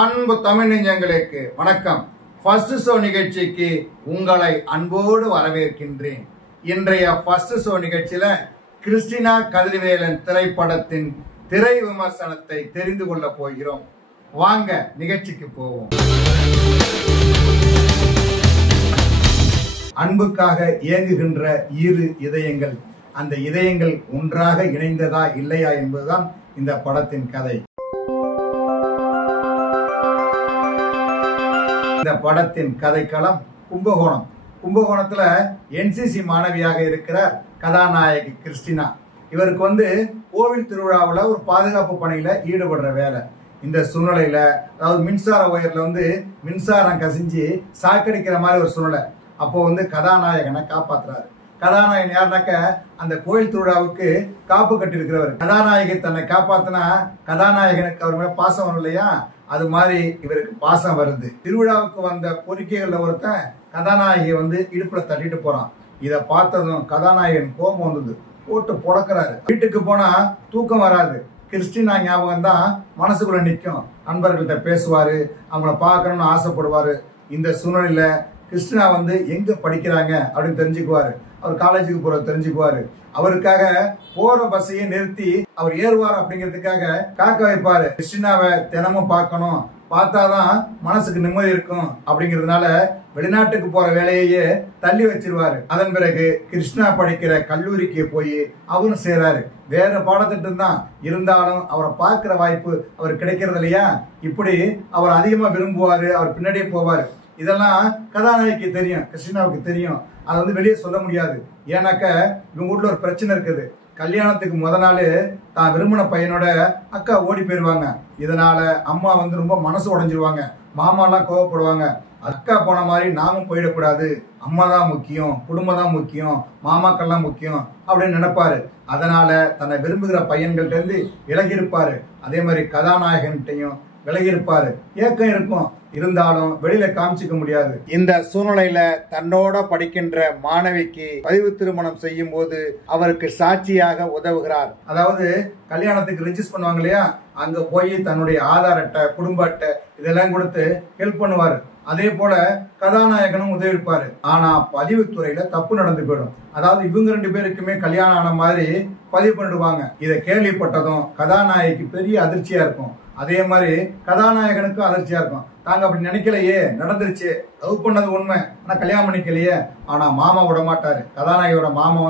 அன்பு தமிழ் நெஞ்சங்களுக்கு வணக்கம். ஃபர்ஸ்ட் ஷோ நிகழ்ச்சிக்கு உங்களை அன்போடு வரவேற்கின்றேன். இன்றைய ஃபர்ஸ்ட் ஷோ நிகழ்ச்சியில கிறிஸ்டினா கதிர்வேலன் திரைப்படத்தின் திரை விமர்சனத்தை தெரிந்து கொள்ள போகிறோம். வாங்க நிகழ்ச்சிக்கு போவோம். அன்புக்காக இயங்குகின்ற இரு இதயங்கள், அந்த இதயங்கள் ஒன்றாக இணைந்ததா இல்லையா என்பதுதான் இந்த படத்தின் கதை. இந்த படத்தின் கதைக்களம் கும்பகோணம். கும்பகோணத்துல என்சிசி மாணவியாக இருக்கிற கதாநாயகி கிறிஸ்டினா. இவருக்கு கோவில் திருவிழாவில் ஒரு பாதுகாப்பு பணியில ஈடுபடுற வேலை. இந்த சூழ்நிலையில அதாவது மின்சார ஒயர்ல மின்சாரம் கசிஞ்சு சாக்கடிக்கிற மாதிரி ஒரு சூழ்நிலை. அப்போ கதாநாயகனை காப்பாத்துறாரு. கதாநாயகன் யாருனாக்க அந்த கோயில் திருவிழாவுக்கு காப்பு கட்டி இருக்கிறவர். கதாநாயகி தன்னை காப்பாத்தினா கதாநாயகனுக்கு அவர் மேல பாசம் வரும் இல்லையா, அது மாதிரி இவருக்கு பாசம் வருது. திருவிழாவுக்கு வந்த பொறுக்கைகள்ல ஒருத்தன் கதாநாயகி இடுப்புல தட்டிட்டு போறான். இத பார்த்ததும் கதாநாயகன் கோபம் வந்தது, போட்டு புடக்கிறாரு. வீட்டுக்கு போனா தூக்கம் வராது. கிறிஸ்டினா ஞாபகம் தான் மனசுக்குள்ள நிற்கும். நண்பர்கள்ட்ட பேசுவாரு, அவங்கள பார்க்கணும்னு ஆசைப்படுவாரு. இந்த சூழ்நிலையில கிறிஸ்டினா எங்க படிக்கிறாங்க அப்படின்னு தெரிஞ்சுக்குவாரு. அவர் காலேஜுக்கு போற தெரிஞ்சுக்குவாரு. அவருக்காக போற பஸ்ஸையே நிறுத்தி அவர் ஏறுவார் அப்படிங்கிறதுக்காக காக்க வைப்பாரு. கிறிஸ்டினாவை தினமும் பார்க்கணும், பார்த்தாதான் மனசுக்கு நிம்மதி இருக்கும் அப்படிங்கிறதுனால வெளிநாட்டுக்கு போற வேலையே தள்ளி வச்சிருவாரு. அதன் பிறகு கிருஷ்ணா படிக்கிற கல்லூரிக்கு போய் அவரும் சேராரு. வேற பாடத்திட்டம் தான் இருந்தாலும் அவரை பார்க்கிற வாய்ப்பு அவர் கிடைக்கிறது இல்லையா. இப்படி அவர் அதிகமா விரும்புவாரு, அவர் பின்னாடியே போவாரு. இதெல்லாம் கதாநாயகிக்கு தெரியும், கிறிஸ்டினாவுக்கு தெரியும். அதை வெளியே சொல்ல முடியாது. ஏன்னாக்க இவங்க வீட்டுல ஒரு பிரச்சனை இருக்குது. கல்யாணத்துக்கு முத நாள் தான் விரும்பின பையனோட அக்கா ஓடி போயிருவாங்க. இதனால அம்மா ரொம்ப மனசு உடைஞ்சிருவாங்க. மாமா எல்லாம் கோவப்படுவாங்க. அக்கா போன மாதிரி நாமும் போயிடக்கூடாது, அம்மா தான் முக்கியம், குடும்பம் தான் முக்கியம், மாமாக்கள்லாம் முக்கியம் அப்படின்னு நினைப்பாரு. அதனால தன்னை விரும்புகிற பையன்கள்ட்ட இருந்து விலகி இருப்பாரு. அதே மாதிரி கதாநாயகன்கிட்டையும் விலகி இருப்பாரு. ஏக்கம் இருக்கும், இருந்தாலும் வெளியில காமிச்சிக்க முடியாது. இந்த சூழ்நிலையில தன்னோட படிக்கின்ற மாணவிக்கு பதிவு திருமணம் செய்யும் போது அவருக்கு சாட்சியாக உதவுகிறார். அதாவது கல்யாணத்துக்கு ரிஜிஸ்டர் பண்ணுவாங்க இல்லையா, அங்க போய் தன்னுடைய ஆதார் அட்டை, குடும்ப அட்டை இதெல்லாம் கொடுத்து ஹெல்ப் பண்ணுவாரு. அதே போல கதாநாயகனும் உதவி இருப்பாரு. ஆனா பதிவுத்துறையில தப்பு நடந்து போயிடும். அதாவது இவங்க ரெண்டு பேருக்குமே கல்யாணம் ஆன மாதிரி பதிவு பண்ணிடுவாங்க. இதை கேள்விப்பட்டதும் கதாநாயகிக்கு பெரிய அதிர்ச்சியா இருக்கும். அதே மாதிரி கதாநாயகனுக்கும் அதிர்ச்சியா இருக்கும். தாங்க அப்படி நினைக்கலையே, நடந்துருச்சு, லவ் பண்ணது உண்மை, ஆனா கல்யாணம் பண்ணிக்கலையே. ஆனா மாமா விட மாட்டாரு. கதாநாயகியோட மாமா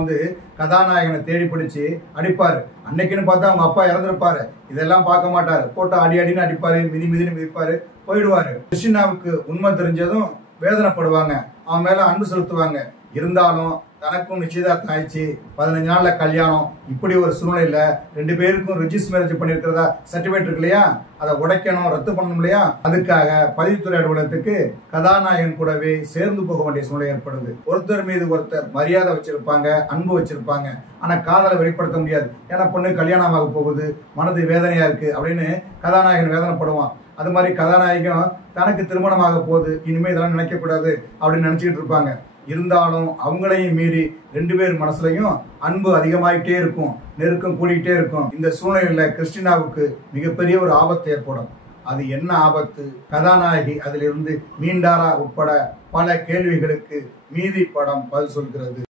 கதாநாயகனை தேடி பிடிச்சு அடிப்பாரு. அன்னைக்குன்னு பார்த்தா அவங்க அப்பா இறந்துருப்பாரு. இதெல்லாம் பார்க்க மாட்டாரு. போட்டு அடி அடின்னு அடிப்பாரு, மிதின்னு மிதிப்பாரு, போயிடுவாரு. கிறிஸ்டினாவுக்கு உண்மை தெரிஞ்சதும் வேதனைப்படுவாங்க, அவன் மேல அன்பு செலுத்துவாங்க. இருந்தாலும் தனக்கும் நிச்சயதார்த்தம் ஆயிடுச்சு, 15 நாள்ல கல்யாணம். இப்படி ஒரு சூழ்நிலையில ரெண்டு பேருக்கும் ரிஜிஸ்டர் மேரேஜ் பண்ணிருக்கிறதா சர்டிபிகேட் இருக்கு இல்லையா, அதை உடைக்கணும், ரத்து பண்ணணும் இல்லையா. அதுக்காக பதிவுத்துறை அலுவலகத்துக்கு கதாநாயகன் கூடவே சேர்ந்து போக வேண்டிய சூழ்நிலை ஏற்படுது. ஒருத்தர் மீது ஒருத்தர் மரியாதை வச்சிருப்பாங்க, அன்பு வச்சிருப்பாங்க. ஆனா காதலை வெளிப்படுத்த முடியாது. ஏன்னா பொண்ணு கல்யாணமாக போகுது, மனது வேதனையா இருக்கு அப்படின்னு கதாநாயகன் வேதனைப்படுவான். அது மாதிரி கதாநாயகம் தனக்கு திருமணமாக போகுது, இனிமே இதெல்லாம் நினைக்க கூடாது அப்படின்னு நினைச்சுக்கிட்டு இருப்பாங்க. இருந்தாலும் அவங்களையும் மீறி ரெண்டு பேர் மனசுலையும் அன்பு அதிகமாயிட்டே இருக்கும், நெருக்கம் கூடிக்கிட்டே இருக்கும். இந்த சூழ்நிலையில கிறிஸ்டினாவுக்கு மிகப்பெரிய ஒரு ஆபத்து ஏற்படும். அது என்ன ஆபத்து, கதாநாயகி அதிலிருந்து மீண்டாரா உட்பட பல கேள்விகளுக்கு மீதி படம் பதில் சொல்கிறது.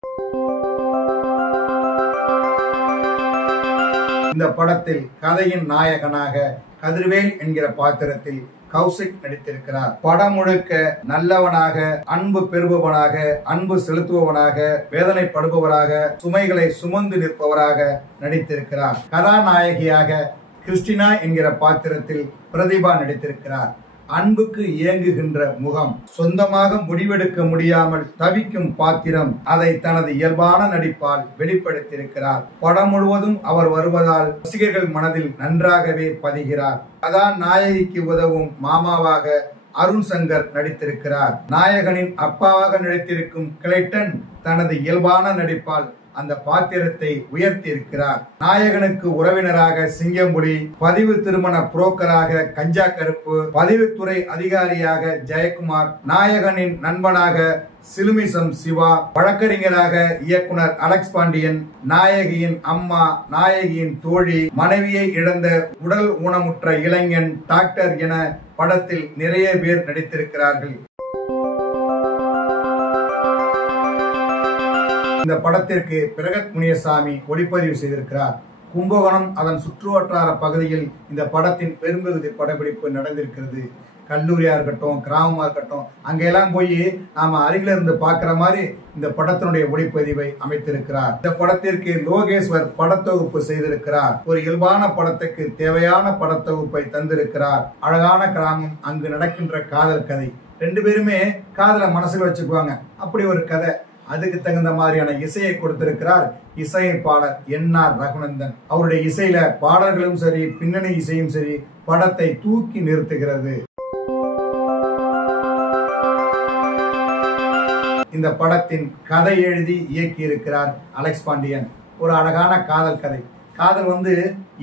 இந்த படத்தில் கதையின் நாயகனாக கதிர்வேல் என்கிற பாத்திரத்தில் கௌசிக் நடித்திருக்கிறார். படம் முழுக்க நல்லவனாக, அன்பு பெறுபவனாக, அன்பு செலுத்துபவனாக, வேதனைப்படுபவராக, சுமைகளை சுமந்து நிற்பவராக நடித்திருக்கிறார். கதாநாயகியாக கிறிஸ்டினா என்கிற பாத்திரத்தில் பிரதிபா நடித்திருக்கிறார். அன்புக்கு இயங்குகின்ற முகம், சொந்தமாக முடிவெடுக்க முடியாமல் தவிக்கும் பாத்திரம், அதை தனது இயல்பான நடிப்பால் வெளிப்படுத்தியிருக்கிறார். படம் முழுவதும் அவர் வருவதால் ரசிகர்கள் மனதில் நன்றாகவே பதிகிறார். கதாநாயகிக்கு உதவும் மாமாவாக அருண் சங்கர் நடித்திருக்கிறார். நாயகனின் அப்பாவாக நடித்திருக்கும் கிளைட்டன் தனது இயல்பான நடிப்பால் அந்த பாத்திரத்தை உயர்த்தி இருக்கிறார். நாயகனுக்கு உறவினராக சிங்கம்புலி, பதிவு திருமண புரோக்கராக கஞ்சா கருப்பு, பதிவுத்துறை அதிகாரியாக ஜெயக்குமார், நாயகனின் நண்பனாக சிலுமிசம் சிவா, வழக்கறிஞராக இயக்குனர் அலெக்ஸ் பாண்டியன், நாயகியின் அம்மா, நாயகியின் தோழி, மனைவியை இழந்த உடல் ஊனமுற்ற இளைஞன் டாக்டர் என படத்தில் நிறைய பேர் நடித்திருக்கிறார்கள். இந்த படத்திற்கு பிரகத் முனியசாமி ஒளிப்பதிவு செய்திருக்கிறார். கும்பகோணம் அதன் சுற்றுவட்டார பகுதியில் இந்த படத்தின் பெரும்பகுதி படப்பிடிப்பு நடந்திருக்கிறது. கல்லூரியா இருக்கட்டும், கிராமமா இருக்கட்டும், அங்கெல்லாம் போய் நாம அருகில இருந்து பாக்குற மாதிரி இந்த படத்தினுடைய ஒளிப்பதிவை அமைத்திருக்கிறார். இந்த படத்திற்கு லோகேஸ்வர் படத்தொகுப்பு செய்திருக்கிறார். ஒரு இயல்பான படத்துக்கு தேவையான படத்தொகுப்பை தந்திருக்கிறார். அழகான கிராமம், அங்கு நடக்கின்ற காதல் கதை, ரெண்டு பேருமே காதலை மனசுல வச்சுக்குவாங்க, அப்படி ஒரு கதை. அதுக்கு தகுந்த மாதிரியான இசையை கொடுத்திருக்கிறார் இசையமைப்பாளர் என்.ஆர். ரகுநந்தன். அவருடைய இசையில பாடல்களும் சரி, பின்னணி இசையும் சரி, படத்தை தூக்கி நிறுத்துகிறது. இந்த படத்தின் கதை எழுதி இயக்கி இருக்கிறார் அலெக்ஸ் பாண்டியன். ஒரு அழகான காதல் கதை. காதல்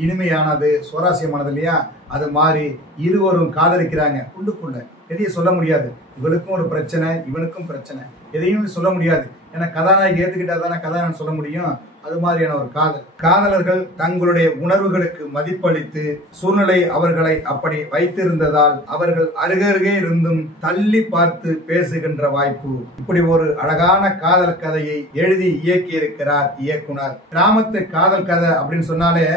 இனிமையானது, சுவாரஸ்யமானது இல்லையா? அது மாதிரி இருவரும் காதலிக்கிறாங்க. உள்ளுக்குள்ள எதையும் சொல்ல முடியாது. இவனுக்கும் ஒரு பிரச்சனை, இவனுக்கும் பிரச்சனை, எதையும் சொல்ல முடியாது. ஏன்னா கதாநாயகி ஏத்துக்கிட்டா தானே கதாநாயகன் சொல்ல முடியும். அது மாதிரியான ஒரு காதல். காதலர்கள் தங்களுடைய உணர்வுகளுக்கு மதிப்பளித்து சூழ்நிலை அவர்களை அப்படி வைத்திருந்ததால் அவர்கள் அருகருகே இருந்தும் தள்ளி பார்த்து பேசுகின்ற வாய்ப்பு. இப்படி ஒரு அழகான காதல் கதையை எழுதி இயக்கி இருக்கிறார் இயக்குனர். கிராமத்து காதல் கதை அப்படின்னு சொன்னாலே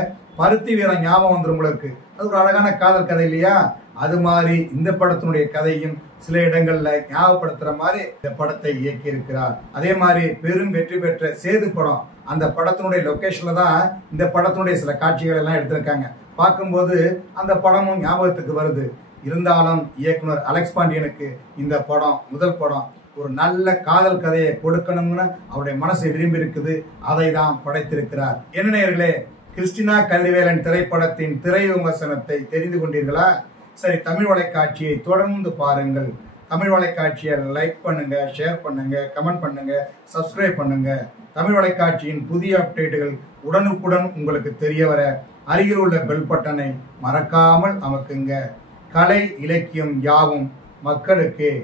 பருத்தி வீரன் ஞாபகம் வந்துரும் உங்களுக்கு. அது ஒரு அழகான காதல் கதை இல்லையா? அது மாதிரி இந்த படத்தினுடைய கதையும் சில இடங்கள்ல ஞாபகப்படுத்துற மாதிரி இந்த படத்தை இயக்கி இருக்கிறார். அதே மாதிரி பெரும் வெற்றி பெற்ற சேது படம், அந்த படத்தினுடைய லொகேஷன்ல தான் இந்த படத்தினுடைய சில காட்சிகள் எல்லாம் எடுத்திருக்காங்க. பார்க்கும்போது அந்த படமும் ஞாபகத்துக்கு வருது. இருந்தாலும் இயக்குனர் அலெக்ஸ் பாண்டியனுக்கு இந்த படம் முதல் படம். ஒரு நல்ல காதல் கதையை கொடுக்கணும்னு அவருடைய மனசை விரும்பி இருக்குது. அதை தான் படைத்திருக்கிறார். என்ன நேயர்களே, கிறிஸ்டினா கள்ளிவேலன் திரைப்படத்தின் திரை விமர்சனத்தை தெரிந்து கொண்டீர்களா? சரி, தமிழ் வலைக்காட்சியை தொடர்ந்து பாருங்கள். தமிழ் வலைக்காட்சியை லைக் பண்ணுங்க, ஷேர் பண்ணுங்க, கமெண்ட் பண்ணுங்க, சப்ஸ்கிரைப் பண்ணுங்க. தமிழ் வலைக்காட்சியின் புதிய அப்டேட்டுகள் உடனுக்குடன் உங்களுக்கு தெரிய வர அருகில் உள்ள பெல் பட்டனை மறக்காமல் அமக்குங்க. கலை இலக்கியம் யாவும் மக்களுக்கே.